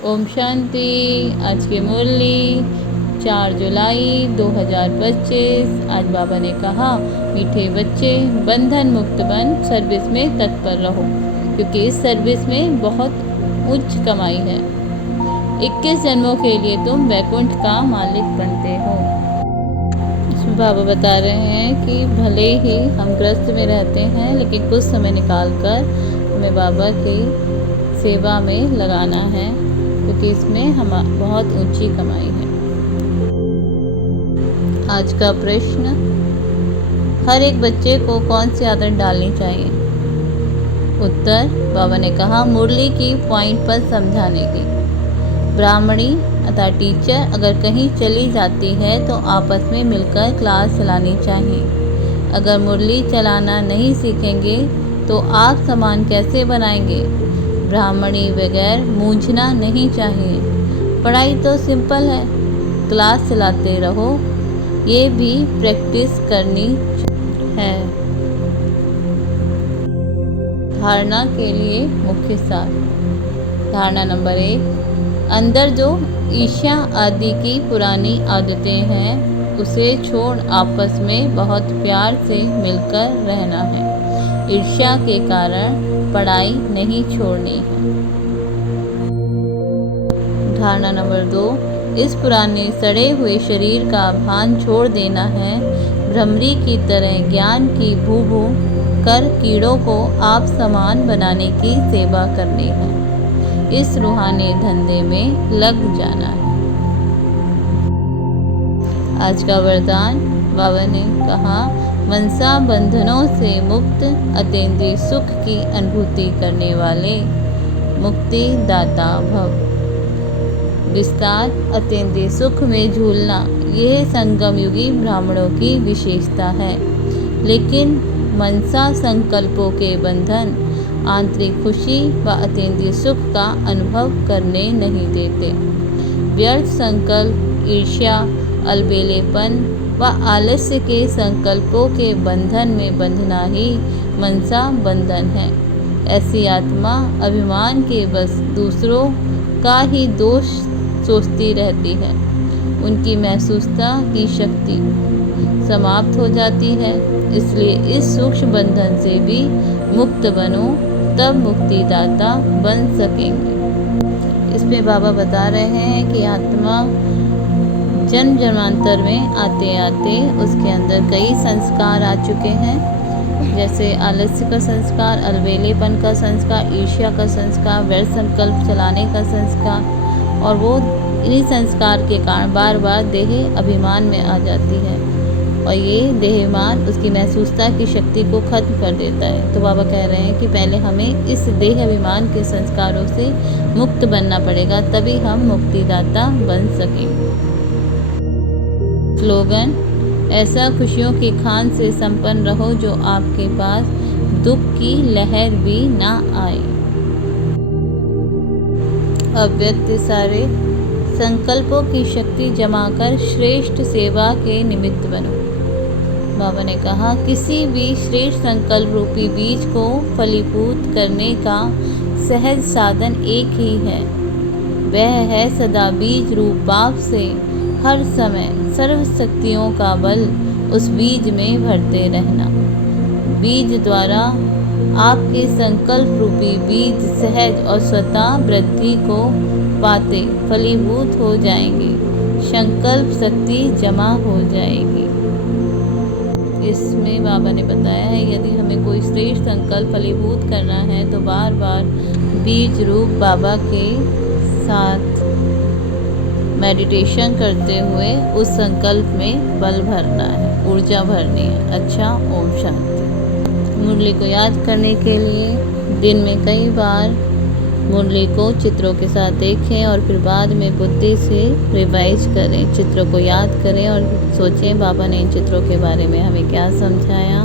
ओम शांति। आज की मुरली 4 जुलाई 2025। आज बाबा ने कहा, मीठे बच्चे बंधन मुक्त बन सर्विस में तत्पर रहो, क्योंकि इस सर्विस में बहुत उच्च कमाई है। 21 जन्मों के लिए तुम वैकुंठ का मालिक बनते हो। इसमें बाबा बता रहे हैं कि भले ही हम ग्रस्त में रहते हैं, लेकिन कुछ समय निकाल कर हमें बाबा की सेवा में लगाना है, क्योंकि इसमें हम बहुत ऊंची कमाई है। आज का प्रश्न, हर एक बच्चे को कौन सी आदत डालनी चाहिए? उत्तर, बाबा ने कहा, मुरली की पॉइंट पर समझाने की। ब्राह्मणी अर्थात टीचर अगर कहीं चली जाती है तो आपस में मिलकर क्लास चलानी चाहिए। अगर मुरली चलाना नहीं सीखेंगे तो आप सामान कैसे बनाएंगे? ब्राह्मणी बगैर मूंझना नहीं चाहिए। पढ़ाई तो सिंपल है, क्लास चलाते रहो, ये भी प्रैक्टिस करनी है। धारणा के लिए मुख्य सार। धारणा नंबर 1, अंदर जो ईर्ष्या आदि की पुरानी आदतें हैं उसे छोड़ आपस में बहुत प्यार से मिलकर रहना है। ईर्ष्या के कारण पढ़ाई नहीं छोड़नी है। धारणा नंबर 2, इस पुराने सड़े हुए शरीर का भान छोड़ देना है। भ्रमरी की तरह ज्ञान की भू कर कीड़ों को आप समान बनाने की सेवा करनी है। इस रूहानी धंधे में लग जाना है। आज का वरदान, बाबा ने कहा, मनसा बंधनों से मुक्त अतीन्द्रिय सुख की अनुभूति करने वाले मुक्ति दाता भव। विस्तार, अतीन्द्रिय सुख में झूलना यह संगम युगी ब्राह्मणों की विशेषता है, लेकिन मनसा संकल्पों के बंधन आंतरिक खुशी व अतीन्द्रिय सुख का अनुभव करने नहीं देते। व्यर्थ संकल्प, ईर्ष्या, अलबेलेपन व आलस्य के संकल्पों के बंधन में बंधना ही मनसा बंधन है। ऐसी आत्मा अभिमान के बस दूसरों का ही दोष सोचती रहती है। उनकी महसूसता की शक्ति समाप्त हो जाती है। इसलिए इस सूक्ष्म बंधन से भी मुक्त बनो, तब मुक्तिदाता बन सकेंगे। इसमें बाबा बता रहे हैं कि आत्मा जन्म जन्मांतर में आते आते उसके अंदर कई संस्कार आ चुके हैं, जैसे आलस्य का संस्कार, अलबेलेपन का संस्कार, ईर्ष्या का संस्कार, व्यर्थ संकल्प चलाने का संस्कार, और वो इन्हीं संस्कार के कारण बार बार देह अभिमान में आ जाती है, और ये देहमान उसकी महसूसता की शक्ति को खत्म कर देता है। तो बाबा कह रहे हैं कि पहले हमें इस देह अभिमान के संस्कारों से मुक्त बनना पड़ेगा, तभी हम मुक्तिदाता बन सकेंगे। स्लोगन, ऐसा खुशियों की खान से संपन्न रहो जो आपके पास दुख की लहर भी ना आए। अव्यक्त सारे संकल्पों की शक्ति जमा कर श्रेष्ठ सेवा के निमित्त बनो। बाबा ने कहा, किसी भी श्रेष्ठ संकल्प रूपी बीज को फलीभूत करने का सहज साधन एक ही है, वह है सदा बीज रूप बाप से हर समय सर्व शक्तियों का बल उस बीज में भरते रहना। बीज द्वारा आपके संकल्प रूपी बीज सहज और स्वतः वृद्धि को पाते फलीभूत हो जाएंगे, संकल्प शक्ति जमा हो जाएगी। इसमें बाबा ने बताया है, यदि हमें कोई श्रेष्ठ संकल्प फलीभूत करना है तो बार बार बीज रूप बाबा के साथ मेडिटेशन करते हुए उस संकल्प में बल भरना है, ऊर्जा भरनी है। अच्छा, ओम शांति। मुरली को याद करने के लिए दिन में कई बार मुरली को चित्रों के साथ देखें और फिर बाद में बुद्धि से रिवाइज करें, चित्रों को याद करें और सोचें बाबा ने इन चित्रों के बारे में हमें क्या समझाया।